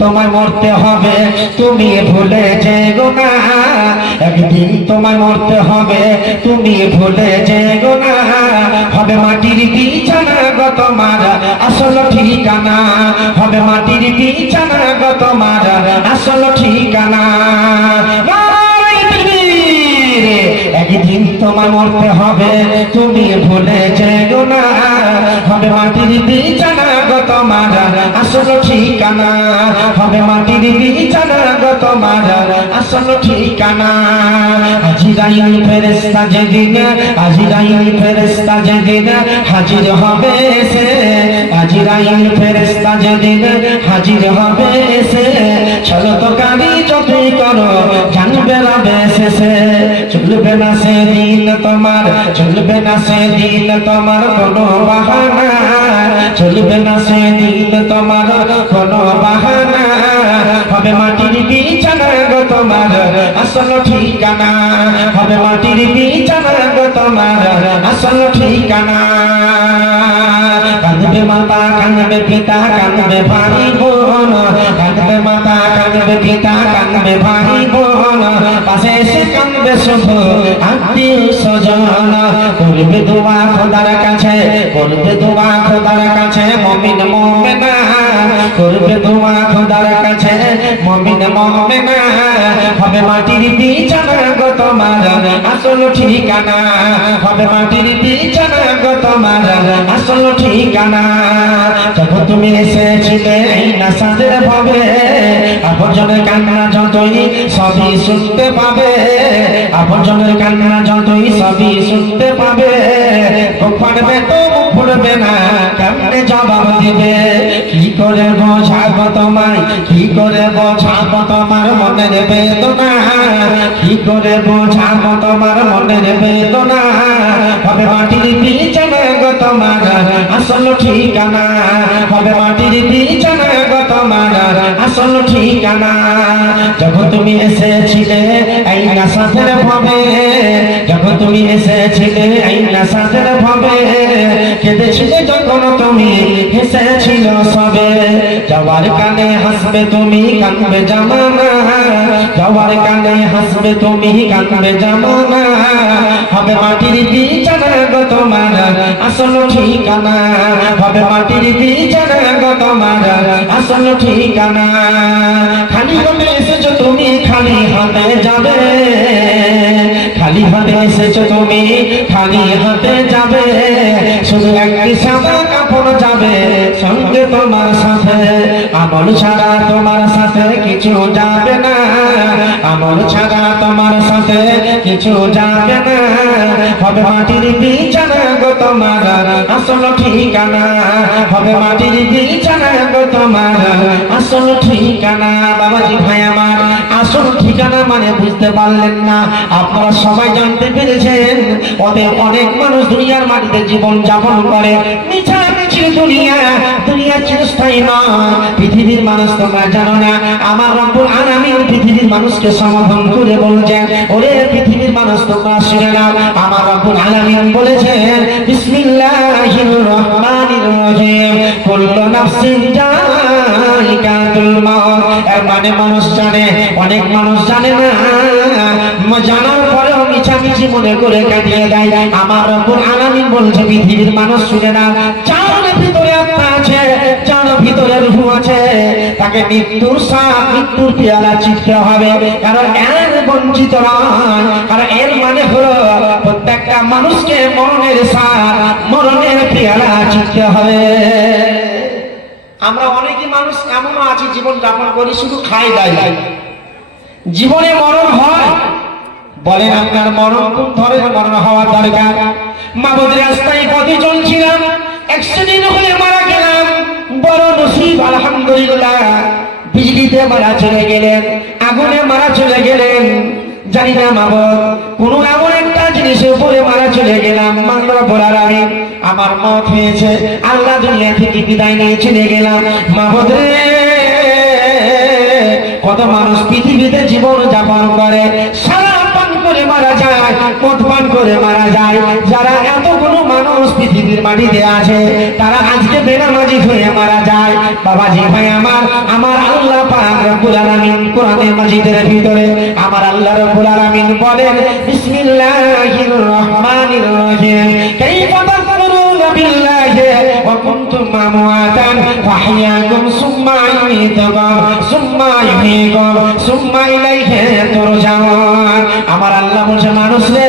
তোমায় মরতে হবে, তুমি ভুলে যেও না। একদিন তোমায় মরতে হবে, তুমি ভুলে যেও না। হবে মাটির বিছানা গো তোমার আসল ঠিকানা, হবে মাটির বিছানা গো তোমার আসল ঠিকানা। একদিন তোমায় মরতে হবে, তুমি ভুলে যেও না। হবে মাটির বিছানা গো তোমার আসল ঠিকানা, হবে মাটির বিছানা গো তোমার আসল ঠিকানা। আজরাইল ফেরেশতা যেদিন, আজরাইল ফেরেশতা যেদিন হাজির হবে সে, আজরাইল ফেরেশতা যেদিন হাজির হবে সে, চলো তো গাড়ি যতই করো জানবে না বেশেষে। চলবে না সেদিন তোমার, চলবে না সেদিন তোমার কোনো বাহানা, চলবে না সেদিন তোমার কোনো বাহানা। হবে মাটির বিছানা গো তোমার আসল ঠিকানা, হবে মাটির বিছানা গো তোমার আসল ঠিকানা। কাঁদবে মাতা, কাঁদবে পিতা, কাঁদবে ভাই বোন, কাঁদবে মাতা, কাঁদবে পিতা, কাঁদবে ভাই বোন, পাশে এসে কাঁদবে শুধু আত্মীয় স্বজন। করবে দোয়া খোদার কাছে, করবে দোয়া খোদার কাছে মুমিন মুমিনা, করবে দোয়া খোদার কাছে মুমিন মুমিনা। হবে মাটির বিছানা গো তোমার আসল ঠিকানা, হবে মাটির বিছানা গো তোমার আসল ঠিকানা। যখন তুমি এসেছিলে এই নাসাদের ভাবে, আপনজনের কান্না যতই সবই শুনতে পাবে, আপনজনের কান্না যতই সবই শুনতে পাবে। মুখ ফাটবে তো মুখ ফুটবে না, কেমনে জবাব দিবে? কি করে বোঝাবো তোমায়, কি করে বোঝাবো তোমার মনের বেদনা, কি করে বোঝাবো তোমার মনের বেদনা। হবে মাটির বিছানা গো তোমার আসল ঠিকানা, হবে মাটির বিছানা গো তোমার আসল ঠিকানা। যখন তুমি এসেছিলে এই নাসাদের ভাবে, যখন তুমি এসেছিলে এই নাসাদের ভাবে, কেঁদেছিলে যখন তুমি হেসেছিল সবে। যাওয়ার কানে হাসবে তুমি কাঁদবে জামানা, যাওয়ার কানে হাসবে তুমি কাঁদবে জামানা। হবে মাটির বিছানা গো তোমার আসল ঠিকানা, হবে মাটির বিছানা গো তোমার আসল ঠিকানা। খালি হাতে এসেছো তুমি, খালি হাতে যাবে, খালি হাতে এসেছো তুমি, খালি হাতে যাবে। শুধু একটি সাদা কাপড় যাবে সঙ্গে তোমার সাথে, আমল ছাড়া তোমার সাথে কিছু যাবে না, আমল ছাড়া তোমার সাথে কিছু যাবে না। হবে মাটির বিছানা গো তোমার আসল ঠিকানা, হবে মাটির বিছানা গো তোমার আসল ঠিকানা। বাবাজি ভাই আমার, আসল ঠিকানা মানে বুঝতে পারলেন না? আপনারা সবাই জানতে পেরেছেন ওদের অনেক মানুষ দুনিয়ার মাটিতে জীবন যাপন করে। মিছামিছি দুনিয়া, দুনিয়া চিরস্থায়ী নয়। পৃথিবীর মানুষ তোমরা জানো না, আমার রব্বুল আলামিন পৃথিবীর মানুষকে সমাধান করে বলছেন, ওরে পৃথিবীর মানুষ তোমরা শুনে নাও। আমার রব্বুল আলামিন বলেছেন বিসমিল্লাহির রহমানির রহিম, কুল্লু নাফসিন যায়িকাতুল মাউত। এর মানে মানুষ জানে, অনেক মানুষ জানে না, জানার পরেও মিছামিছি মনে করে কাটিয়ে দেয়। আমার রব্বুল আলামিন বলছে পৃথিবীর মানুষ শুনে না, যার ভিতরে আত্মা আছে, যার ভিতরে রূহ আছে, তাকে মৃত্যুর স্বাদ, মৃত্যুর পেয়ালা চিনতে হবে, কারণ এর বঞ্চিত নয়। কারণ এর মানে হলো প্রত্যেকটা মানুষকে মরণের স্বাদ, মরণের পেয়ালা চিনতে হবে। আমরা অনেকই মানুষ এমনও আছি জীবন যাপন করি শুধু খাই দাই, জীবনে মরণ হয়। বলেন আপনার মরণ কোন ধরনের মরণ হওয়ার দরকার? মাবুদের রাস্তায় পথে চলছিলাম, অ্যাক্সিডেন্ট হয়ে মারা গেলাম, বড় নসিব আলহামদুলিল্লাহ। বিজলিতে মারা চলে গেলেন, আগুনে মারা চলে গেলেন, জানি না মাবুদ কোন এমন একটা জিনিসের উপরে মারা চলে গেলাম, মানলো বলার আমি আমার মত হয়েছে, আল্লাহ দুনিয়া থেকে বিদায় নিয়ে চলে গেলাম। মাবুদ রে, কত মানুষ পৃথিবীতে জীবন যাপন করে, সারা পান করে মারা যায়, মদ পান করে মারা যায়। যারা এতগুলো মানুষ পৃথিবীর মাটিতে আছে, তারা আজকে বেনামাজি হয়ে মারা যায়। বাবাজি ভাই আমার, আমার আল্লাহ রব্বুল আলামিন কোরআনে মাজিদের ভিতরে আমার আল্লাহ রব্বুল আলামিন বলেন বিসমিল্লাহির রহমানির রহিম কাইফা তাকফুরুনা বিল্লাহি ওয়া কুনতুম আমওয়াতান ফাহইয়াকুম সুম্মা ইউমীতুকুম সুম্মা ইউহয়িকুম সুম্মা ইলাইহি তুরজাউন। আমার আল্লাহ বলছে মানুষ রে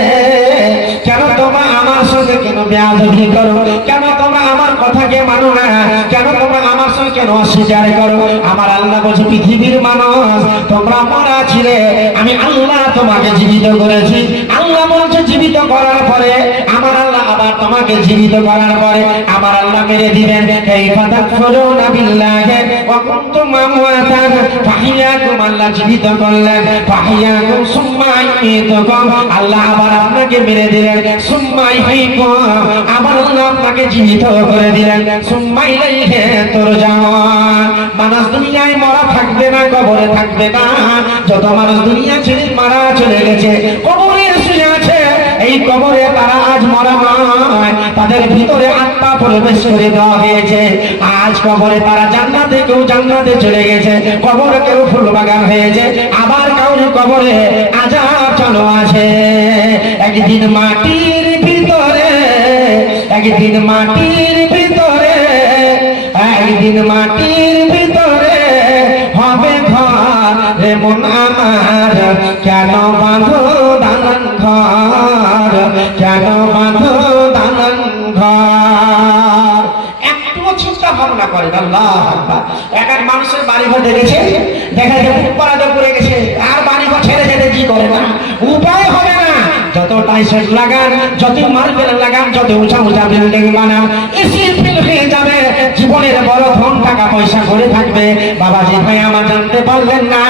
কেন তোমরা আমার সঙ্গে কেন বেয়াদবি করো, কেন তোমরা আমার কথাকে মানো না, কেন তোমরা আমার সঙ্গে কেন অস্বীকার করো। আমার আল্লাহ বলছে পৃথিবীর মানুষ তোমরা মরা ছিলে, আমি আল্লাহ তোমাকে জীবিত করেছি। আল্লাহ বলছে জীবিত করার পরে আমার আল্লাহ আবার তোমাকে জীবিত করার পরে আমার আল্লাহ মেরে দিবেন। কাইফা তাকফুরুনা বিল্লাহি ওয়া কুনতুম আমওয়াতান ফাহইয়াকুম, আল্লাহ জীবিত করলেন, ফাহইয়াকুম সুম্মা ইউমীতুকুম, আল্লাহ আবার আপনাকে মেরে দিলেন, সুম্মা ইউহয়িকুম, আবার আল্লাহ আপনাকে জীবিত করে দিলেন, সুম্মা ইলাইহি তুরজাউন। মানুষ দুনিয়ায় মরা থাকবে না, কবরে থাকবে না। যত মানুষ দুনিয়া ছেড়ে মারা চলে গেছে কবরে শুয়ে আছে, এই কবরে তারা আজ মরা নয়, তাদের ভিতরে আত্মা প্রবেশ করে দেওয়া হয়েছে। আজ কবরে তারা জান্নাতে, কেউ জান্নাতে চলে গেছে, কবরে কেউ ফুল বাগান হয়েছে, আবার কাউর কবরে আযাব চালু আছে। একদিন মাটির ভিতরে, একদিন মাটির ভিতরে, একদিন মাটির ভিতরে হবে ঘর রে মন আমার, কেন বাঁধো দালান ঘর, কেন বাঁধো দালান ঘর। একটুও চিন্তা ভাবনা করেন আল্লাহ আকবার। এক এক মানুষের বাড়ি ঘর দেখেছে, দেখা যায় বুক পরাজয় পড়ে গেছে, আর বাড়ি ঘর ছেড়ে যেতে কি করে না, উপায় হবে না। যত টাইসেট লাগান, যত মার্বেল লাগান, যত উঁচা উঁচা বিল্ডিং বানান, এসি ফিল হয়ে যাবে, জীবনের বড় ধন টাকা পয়সা করে থাকবে। বাবাজি ভাই আমার জানতে পারলেন না,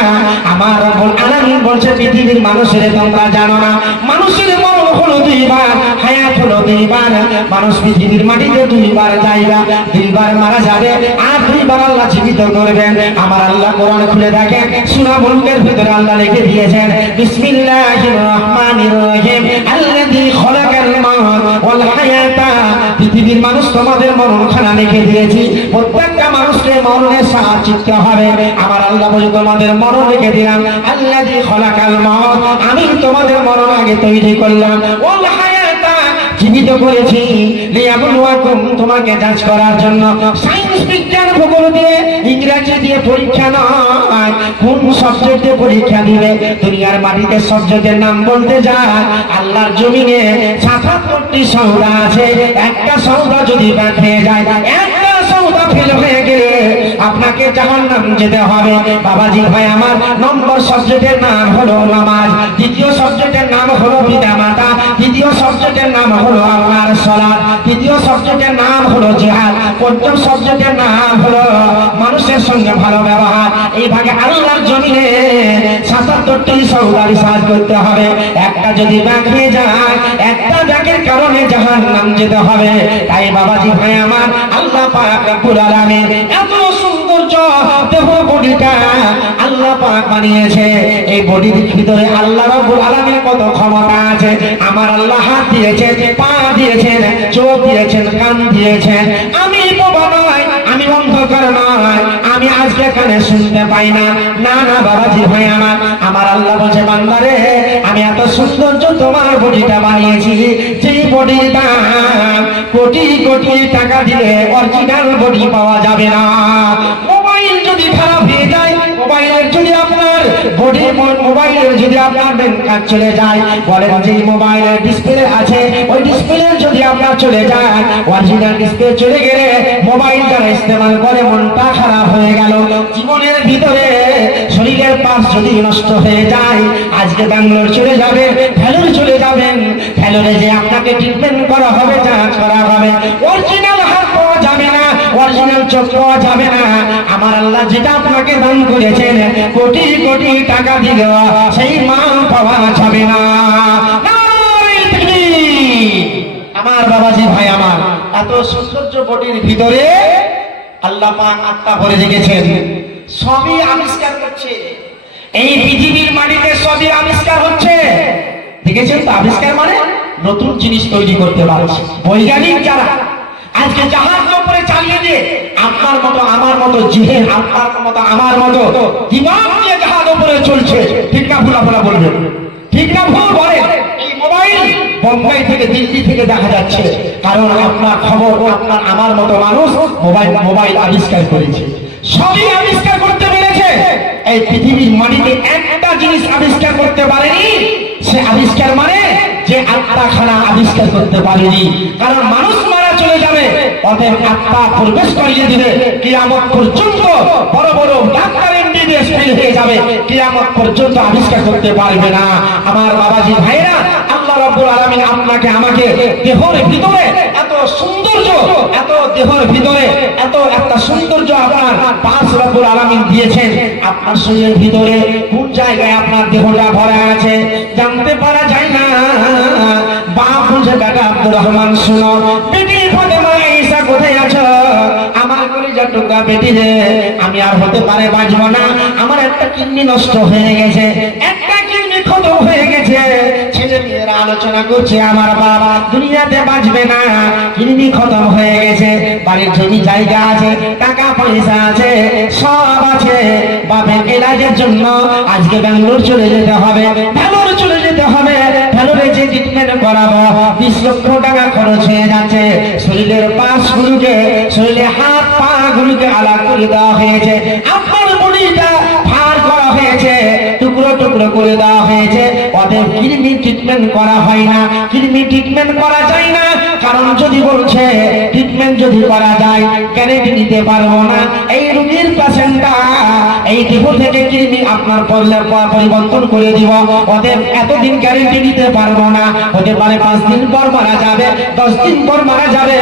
আমার রব্বুল আলামিন বলছে পৃথিবীর মানুষের তোমরা জানো না, মানুষের মরণ হলো দুইবার, হায়াত হলো দুইবার। মানুষ পৃথিবীর মাটিতে দুইবার যাইবা, দুইবার মারা যাবে, আর দুইবার আল্লাহ জীবিত করবেন। আমার আল্লাহ কোরআন খুলে দেখেন, সূরা মুলকের ভিতরে আল্লাহ লিখে দিয়েছেন বিসমিল্লাহির রহমানির রহিম আল্লাযী খলাকাল মাউত ওয়াল হায়াতা। পৃথিবীর মানুষ তোমাদের মরণখানা লিখে দিয়েছি, প্রত্যেকটা মানুষকে মরণের সাথে চিনতে হবে। আমার আল্লাহ বলে তোমাদের মরণ লিখে দিলাম, আল্লাযী খলাকাল মাউত, আমি তোমাদের মরণ আগে তৈরি করলাম, ওয়াল হায়াতা, জীবিত করেছি, লিয়াবলুয়াকুম, তোমাকে যাচ করার জন্য। সায়েন্স, বিজ্ঞান, ভূগোল দিয়ে, ইংরেজি দিয়ে পরীক্ষা নয়, কোন সাবজেক্টে পরীক্ষা দিবে। দুনিয়ার মাটিতে সাবজেক্টের নাম বলতে যায়, আল্লাহর জমিনে ৭৭টি সওদা আছে, একটা সওদা যদি বাদ হয়ে যায়, একটা সওদা ফেল হয়ে গেলে আপনাকে জাহান্নাম যেতে হবে। বাবাজি ভাই আমার, নম্বর সাবজেক্টের নাম হলো নামাজ, দ্বিতীয় সাবজেক্টের নাম হলো পিতামাতা, তৃতীয় সাবজেক্টের নাম হলো আল্লাহর সালাত, তৃতীয় সাবজেক্টের নাম হলো জিহাদ, পঞ্চম সাবজেক্টের নাম হলো মানুষের সঙ্গে ভালো ব্যবহার। এই ভাগে আল্লাহর জমিনে ৭৭টি সওদা রিসার্চ করতে হবে, একটা যদি বাদ হয়ে যায়, একটা ব্যাগের কারণে জাহান্নাম যেতে হবে। তাই বাবাজি ভাই আমার, আল্লাহ পাক রব্বুল আলামিন এত সৌন্দর্য দেহ বডিটা আল্লাহ পাক বানিয়েছে, এই বডির ভিতরে আল্লাহ রব্বুল আলামিন কত ক্ষমতা আছে। আমার আল্লাহ হাত দিয়েছেন, পা দিয়েছেন, চোখ দিয়েছেন, কান দিয়েছেন। আমি বোবা নয়, আমি অন্ধকার নয়, আমি আজকে কানে শুনতে পাই না, না না বাবাজি ভাই আমার। আমার আল্লাহ বলছে বান্দারে, আমি এত সৌন্দর্য তোমার বডিটা বানিয়েছি, যেই বডির দাম কোটি কোটি টাকা দিলে অরিজিনাল বডি পাওয়া যাবে না। মোবাইল যদি খারাপ হয়ে যায়, মোবাইলের যদি আপনার বডি, মোবাইলের যদি আপনার ব্যাংক কার্ড চলে যায়, বলেন যে মোবাইলের ডিসপ্লে আছে, ওই ডিসপ্লে যদি আপনার চলে যায়, অরিজিনাল ডিসপ্লে চলে গেলে মোবাইল যারা ইস্তেমাল করে মনটা খারাপ হয়ে গেল। জীবনের ভিতরে শরীরের পার্টস যদি নষ্ট হয়ে যায়, আজকে ব্যাঙ্গালোর চলে যাবেন, ভ্যালুর চলে যাবেন, ভ্যালুরে যে আপনাকে ট্রিটমেন্ট করা হবে, যাঁচ করা হবে, অরিজিনাল হাত পাওয়া যাবে না, অরিজিনাল চোখ পাওয়া যাবে না। আমার আল্লাহ যেটা আপনাকে দান করেছেন, কোটি কোটি টাকা দিলে সেই মাল পাওয়া যাবে না। আমার বাবাজি ভাই আমার, এত সৌন্দর্য বডির ভিতরে আল্লাহ পাক আত্মা ভরে রেখেছেন, সবই আবিষ্কার করছে। এই পৃথিবীর মাটিতে সবই আবিষ্কার হচ্ছে, দেখেছেন তো? আবিষ্কার মানে নতুন জিনিস তৈরি করতে পারছে। বৈজ্ঞানিক যারা আজকে জাহাজ উপরে চালিয়ে দিয়ে আপনার মতো আমার মতো জিহে, আপনার মতো আমার মতো দিমাগ নিয়ে জাহাজ উপরে চলছে। ঠিক না ভুল আপনারা বলবেন? ঠিক না ভুল বলেন? এই মোবাইল বোম্বাই থেকে দিল্লি থেকে দেখা যাচ্ছে, কারণ আপনার খবর আপনার আমার মতো মানুষ মোবাইল আবিষ্কার করেছে, সবই আবিষ্কার করতে পেরেছে। এই পৃথিবীর মাটিতে একটা জিনিস আবিষ্কার করতে পারেনি, সে আবিষ্কার মানে যে আত্মাখানা আবিষ্কার করতে পারেনি। কারণ মানুষ মারা চলে যাবে, অতএব আত্মা প্রবেশ করিয়ে দিবে। কিয়ামত পর্যন্ত বড় বড় ডাক্তার এমবিবিএস ফেল হয়ে যাবে, কিয়ামত পর্যন্ত আবিষ্কার করতে পারবে না। আমার বাবাজি ভাইরা, আল্লাহ রাব্বুল আলামিন আপনাকে আমাকে দেহের ভিতরে এত সৌন্দর্য, এত দেহের ভিতরে এত একটা সৌন্দর্য আপনার পাঁচ রাব্বুল আলামিন দিয়েছেন। আপনার শরীরের ভিতরে কোন জায়গায় আপনার দেহটা ভরা আছে জানতে পারা যায় না। বাপ বলছে, বেটা আব্দুর রহমান শুনো, বেটি ফাতেমা ঈসা কোথায় আছো? আমার কলিজার টুকরা বেটি রে, আমি আর হতে পারে বাঁচবো না, আমার একটা কিডনি নষ্ট হয়ে গেছে, একটা কিডনি খতম হয়ে গেছে। ছেলে মেয়েরা আলোচনা করছে আমার বাবা দুনিয়াতে বাঁচবে না, কিডনি খতম হয়ে গেছে, বাড়ির জমি জায়গা আছে, টাকা পয়সা আছে, সব আছে, বাপের এলাজের জন্য আজকে ব্যাঙ্গালোর চলে যেতে হবে, ভ্যালোরে চলে যেতে হবে। ভ্যালোরে যে ট্রিটমেন্ট করাবো 20 লক্ষ টাকা খরচ হয়ে যাচ্ছে। শরীরের পাশগুলোকে, শরীরের হাত পা গুলোকে আলাদা করে দেওয়া হয়েছে, আপনার বডিটা ভার করা হয়েছে, টুকরো টুকরো করে দেওয়া হয়েছে। ওদের কিডনি ট্রিটমেন্ট করা হয় না, কিডনি ট্রিটমেন্ট করা যায় না। কারণ যদি বলছে ট্রিটমেন্ট যদি করা যায়, গ্যারেন্টি নিতে পারবো না এই রোগীর পেশেন্টটা এই দেহ থেকে কিডনি আপনার পরিবর্তন করে দিব। ওদের এতদিন গ্যারেন্টি নিতে পারবো না, হতে পারে 5 দিন পর মারা যাবে, 10 দিন পর মারা যাবে।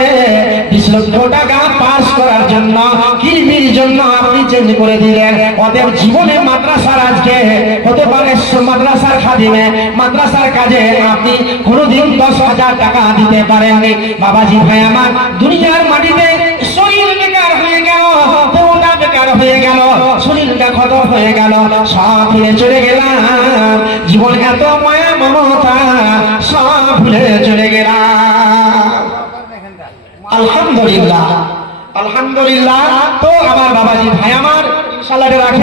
20 লক্ষ টাকা পাস করার জন্য, কিডনির জন্য আপনি চেঞ্জ করে দিলেন। ওদের জীবনে মাদ্রাসার আজকে হতে পারে মাদ্রাসার খাদিমে, মাদ্রাসার কাজে আপনি কোনোদিন 10,000 টাকা দিতে পারেননি। বাবাজি ভাই আমার, দুনিয়ার মাটিতে শরীর বেকার হয়ে গেল, দেহটা বেকার হয়ে গেল, শরীরটা খতম হয়ে গেল, সব ভুলে চলে গেলাম। জীবন এত মায়া মমতা, সব ভুলে চলে গেলাম। আলহামদুলিল্লাহ, আলহামদুলিল্লাহ। তো আমার বাবাজি ভাই আমার, ইনশাআল্লাহ রাখেন।